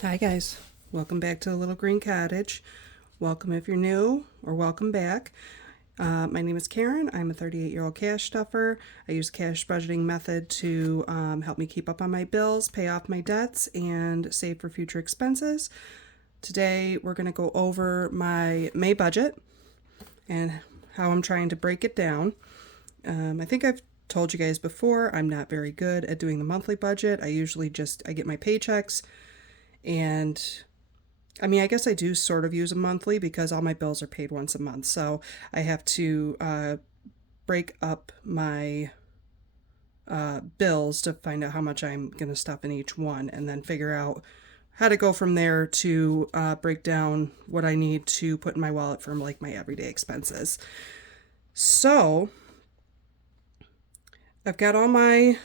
Hi guys, welcome back to the Little Green Cottage. Welcome if you're new, or welcome back. My name is Karen. I'm a 38-year-old cash stuffer. I use the cash budgeting method to help me keep up on my bills, pay off my debts, and save for future expenses. Today we're going to go over my May budget and how I'm trying to break it down. I think I've told you guys before, I'm not very good at doing the monthly budget. I get my paychecks, and I guess I do sort of use a monthly because all my bills are paid once a month. So I have to break up my bills to find out how much I'm going to stuff in each one, and then figure out how to go from there to break down what I need to put in my wallet for like my everyday expenses. So I've got my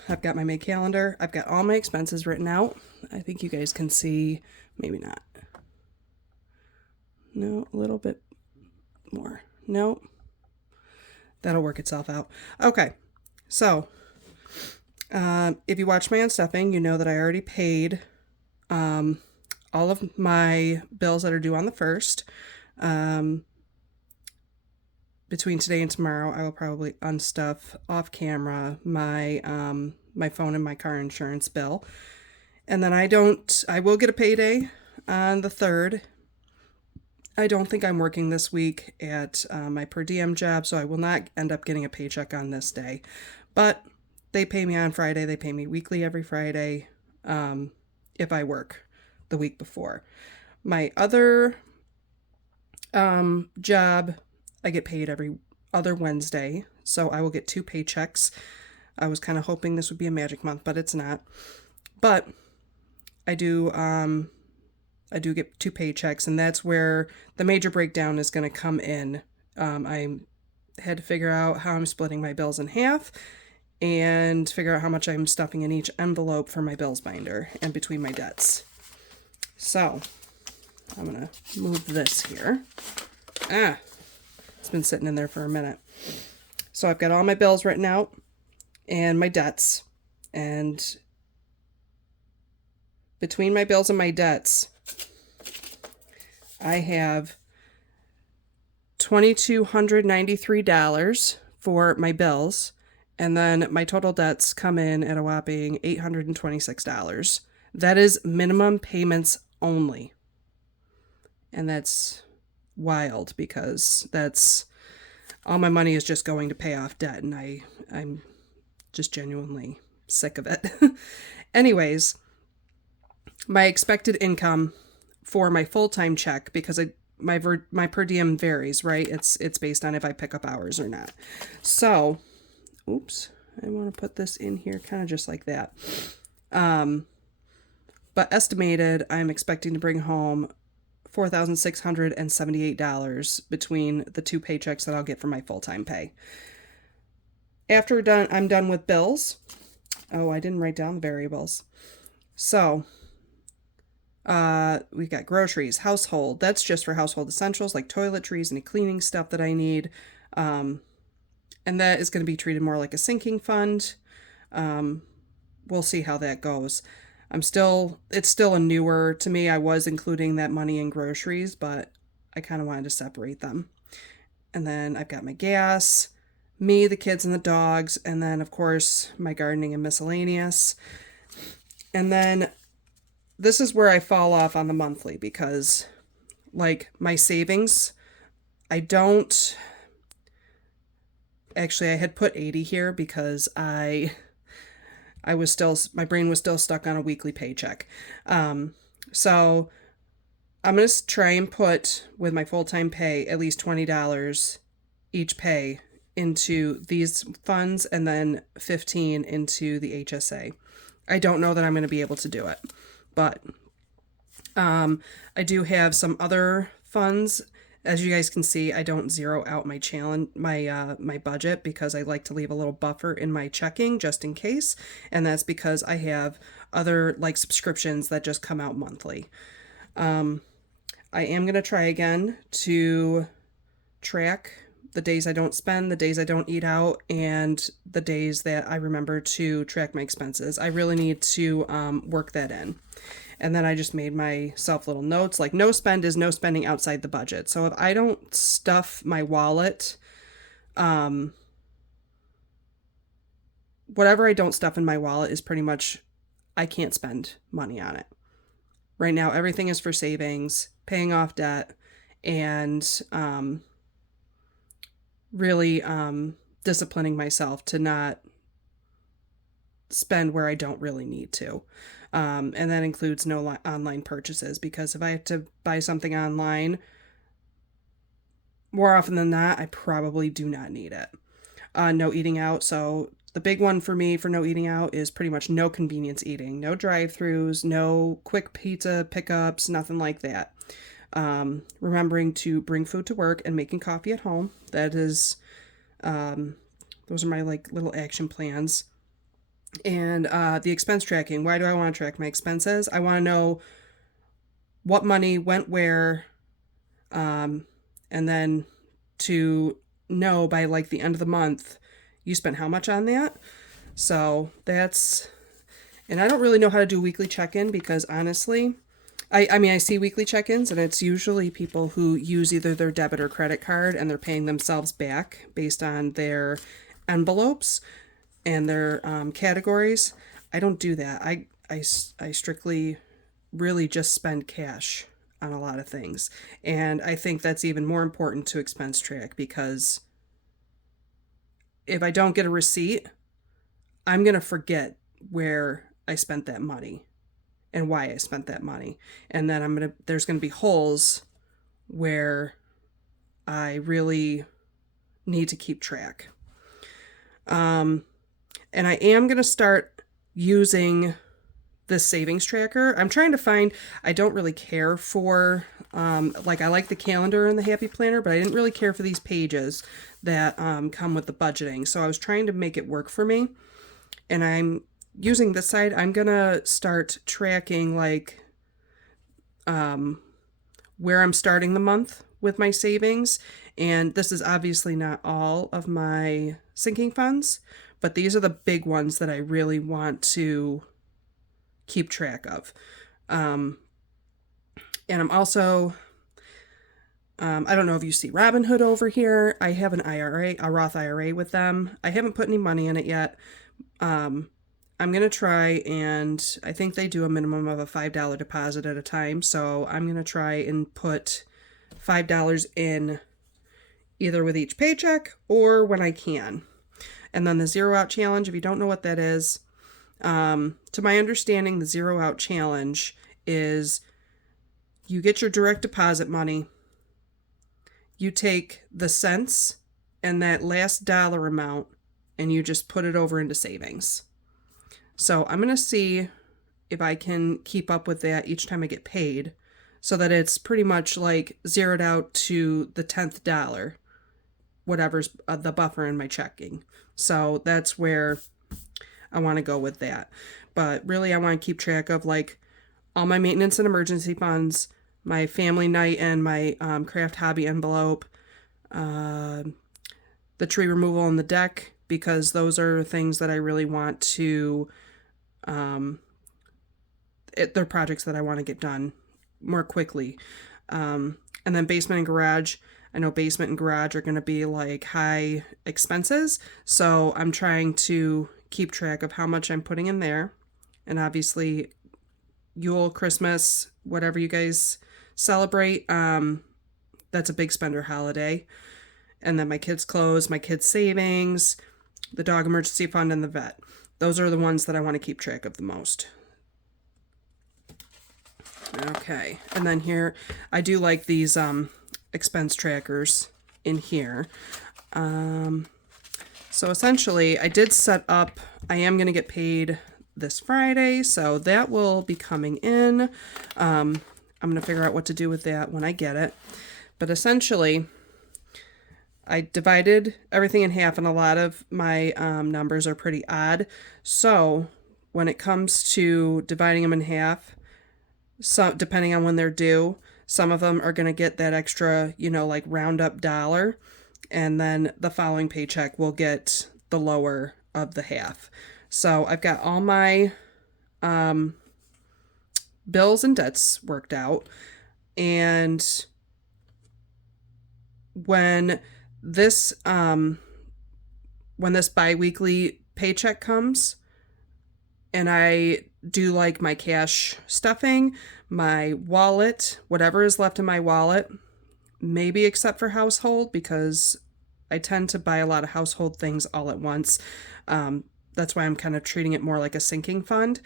May calendar. I've got all my expenses written out. I think you guys can see, maybe not. No, a little bit more. No, that'll work itself out. Okay, so if you watch my unstuffing, you know that I already paid all of my bills that are due on the 1st. Between today and tomorrow, I will probably unstuff off camera my phone and my car insurance bill. And then I will get a payday on the 3rd. I don't think I'm working this week at my per diem job, so I will not end up getting a paycheck on this day. But they pay me on Friday. They pay me weekly every Friday if I work the week before. My other job, I get paid every other Wednesday, so I will get 2 paychecks. I was kind of hoping this would be a magic month, but it's not. But I do get 2 paychecks, and that's where the major breakdown is going to come in. I had to figure out how I'm splitting my bills in half and figure out how much I'm stuffing in each envelope for my bills binder and between my debts. So I'm going to move this here. It's been sitting in there for a minute. So I've got all my bills written out and my debts, and between my bills and my debts, I have $2,293 for my bills, and then my total debts come in at a whopping $826. That is minimum payments only. And that's wild because that's all my money is just going to pay off debt, and I'm just genuinely sick of it. Anyways, my expected income for my full-time check, because my per diem varies, right? It's based on if I pick up hours or not. So, oops, I want to put this in here kind of just like that. But estimated, I'm expecting to bring home $4,678 between the 2 paychecks that I'll get from my full-time pay. After I'm done with bills. Oh, I didn't write down the variables. So we got groceries, household. That's just for household essentials like toiletries and cleaning stuff that I need. And that is going to be treated more like a sinking fund. We'll see how that goes. It's still a newer to me. I was including that money in groceries, but I kind of wanted to separate them. And then I've got my gas, me, the kids, and the dogs, and then of course my gardening and miscellaneous. And then this is where I fall off on the monthly, because like my savings, I had put 80 here because my brain was still stuck on a weekly paycheck. So I'm going to try and put, with my full-time pay, at least $20 each pay into these funds, and then $15 into the HSA. I don't know that I'm going to be able to do it, but I do have some other funds. As you guys can see, I don't zero out my budget, because I like to leave a little buffer in my checking just in case, and that's because I have other like subscriptions that just come out monthly. I am going to try again to track the days I don't spend, the days I don't eat out, and the days that I remember to track my expenses. I really need to work that in. And then I just made myself little notes like no spend is no spending outside the budget. So if I don't stuff my wallet, whatever I don't stuff in my wallet is pretty much, I can't spend money on it. Right now, everything is for savings, paying off debt, and really disciplining myself to not spend where I don't really need to. And that includes no online purchases, because if I have to buy something online, more often than not, I probably do not need it. No eating out. So the big one for me for no eating out is pretty much no convenience eating, no drive-throughs, no quick pizza pickups, nothing like that. Remembering to bring food to work and making coffee at home. That is, those are my like little action plans. And the expense tracking. Why do I want to track my expenses? I want to know what money went where, and then to know by like the end of the month you spent how much on that. So that's, and I don't really know how to do weekly check-in, because honestly, I mean, I see weekly check-ins and it's usually people who use either their debit or credit card and they're paying themselves back based on their envelopes and their categories. I don't do that. I strictly really just spend cash on a lot of things. And I think that's even more important to expense track, because if I don't get a receipt, I'm going to forget where I spent that money and why I spent that money. And then there's going to be holes where I really need to keep track. And I am going to start using this savings tracker. I'm trying to find, I don't really care for, like I like the calendar and the Happy Planner, but I didn't really care for these pages that come with the budgeting. So I was trying to make it work for me. And I'm using this side. I'm going to start tracking like where I'm starting the month with my savings. And this is obviously not all of my sinking funds, but these are the big ones that I really want to keep track of. And I'm also, I don't know if you see Robinhood over here. I have an IRA, a Roth IRA with them. I haven't put any money in it yet. I'm going to try, and I think they do a minimum of a $5 deposit at a time. So I'm going to try and put $5 in either with each paycheck or when I can. And then the Zero Out Challenge, if you don't know what that is, to my understanding, the Zero Out Challenge is you get your direct deposit money, you take the cents and that last dollar amount, and you just put it over into savings. So I'm going to see if I can keep up with that each time I get paid, so that it's pretty much like zeroed out to the 10th dollar, whatever's the buffer in my checking. So that's where I want to go with that. But really, I want to keep track of like all my maintenance and emergency funds, my family night and my craft hobby envelope, the tree removal and the deck, because those are things that I really want to, they're projects that I want to get done more quickly. And then basement and garage. I know basement and garage are going to be like high expenses. So I'm trying to keep track of how much I'm putting in there. And obviously, Yule, Christmas, whatever you guys celebrate, that's a big spender holiday. And then my kids' clothes, my kids' savings, the dog emergency fund, and the vet. Those are the ones that I want to keep track of the most. Okay, and then here, I do like these expense trackers in here. So essentially, I did set up, I am going to get paid this Friday, so that will be coming in. I'm going to figure out what to do with that when I get it. But essentially, I divided everything in half, and a lot of my numbers are pretty odd. So when it comes to dividing them in half, so depending on when they're due, some of them are going to get that extra, like round up dollar, and then the following paycheck will get the lower of the half. So I've got all my bills and debts worked out. And when this bi-weekly paycheck comes and I do like my cash stuffing, my wallet, whatever is left in my wallet, maybe except for household, because I tend to buy a lot of household things all at once. That's why I'm kind of treating it more like a sinking fund.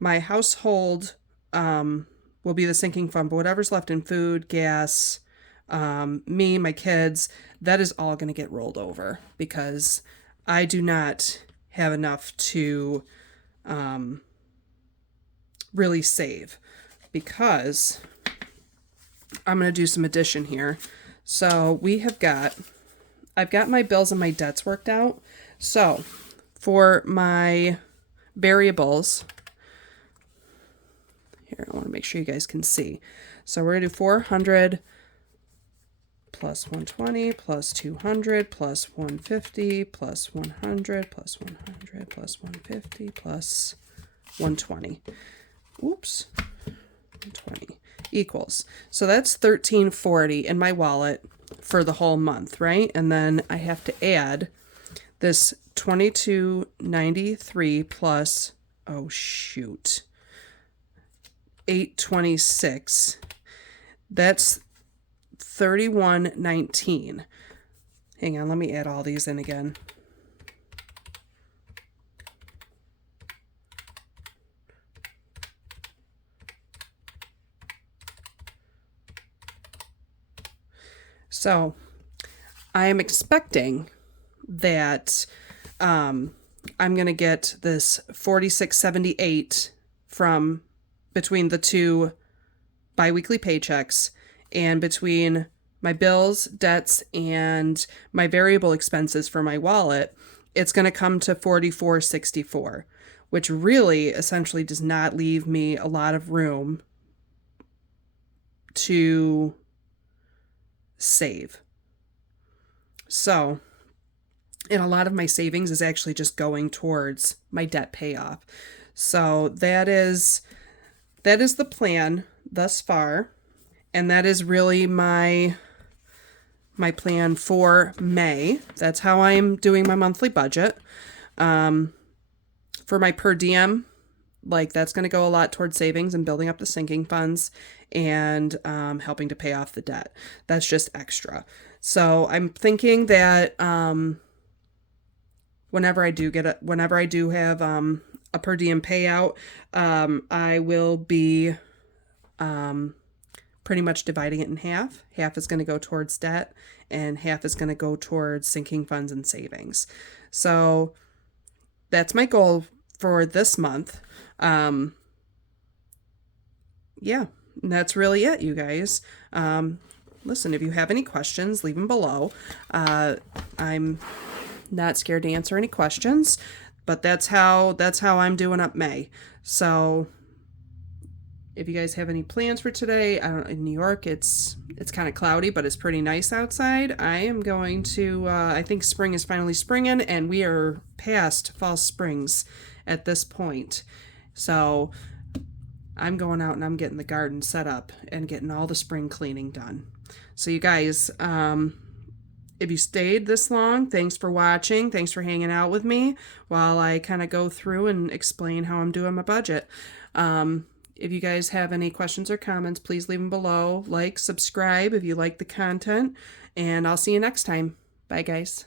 My household will be the sinking fund, but whatever's left in food, gas, me, my kids, that is all going to get rolled over because I do not have enough to really save, because I'm going to do some addition here. So I've got my bills and my debts worked out. So for my variables, here, I want to make sure you guys can see. So we're going to do 400 plus 120 plus 200 plus 150 plus 100 plus 100 plus 150 plus 120. Oops. 120 equals. So that's $13.40 in my wallet for the whole month, right? And then I have to add this $22.93 plus, oh shoot, $8.26. That's $31.19. Hang on, let me add all these in again. So I am expecting that I'm going to get this $46.78 from between the two biweekly paychecks, and between my bills, debts, and my variable expenses for my wallet, it's going to come to $44.64, which really essentially does not leave me a lot of room to save. So, and a lot of my savings is actually just going towards my debt payoff. So that is the plan thus far, and that is really my plan for May. That's how I'm doing my monthly budget. For my per diem, like, that's going to go a lot towards savings and building up the sinking funds and helping to pay off the debt. That's just extra. So I'm thinking that whenever I do have a per diem payout, I will be pretty much dividing it in half. Half is going to go towards debt and half is going to go towards sinking funds and savings. So that's my goal for this month. Yeah, that's really it, you guys. Listen, if you have any questions, leave them below. I'm not scared to answer any questions, but that's how I'm doing up May. So if you guys have any plans for today, I don't know, in New York, it's kind of cloudy, but it's pretty nice outside. I am going to, I think spring is finally springing, and we are past fall springs at this point. So I'm going out and I'm getting the garden set up and getting all the spring cleaning done. So you guys, if you stayed this long, thanks for watching. Thanks for hanging out with me while I kind of go through and explain how I'm doing my budget. If you guys have any questions or comments, please leave them below. Like, subscribe if you like the content, and I'll see you next time. Bye, guys.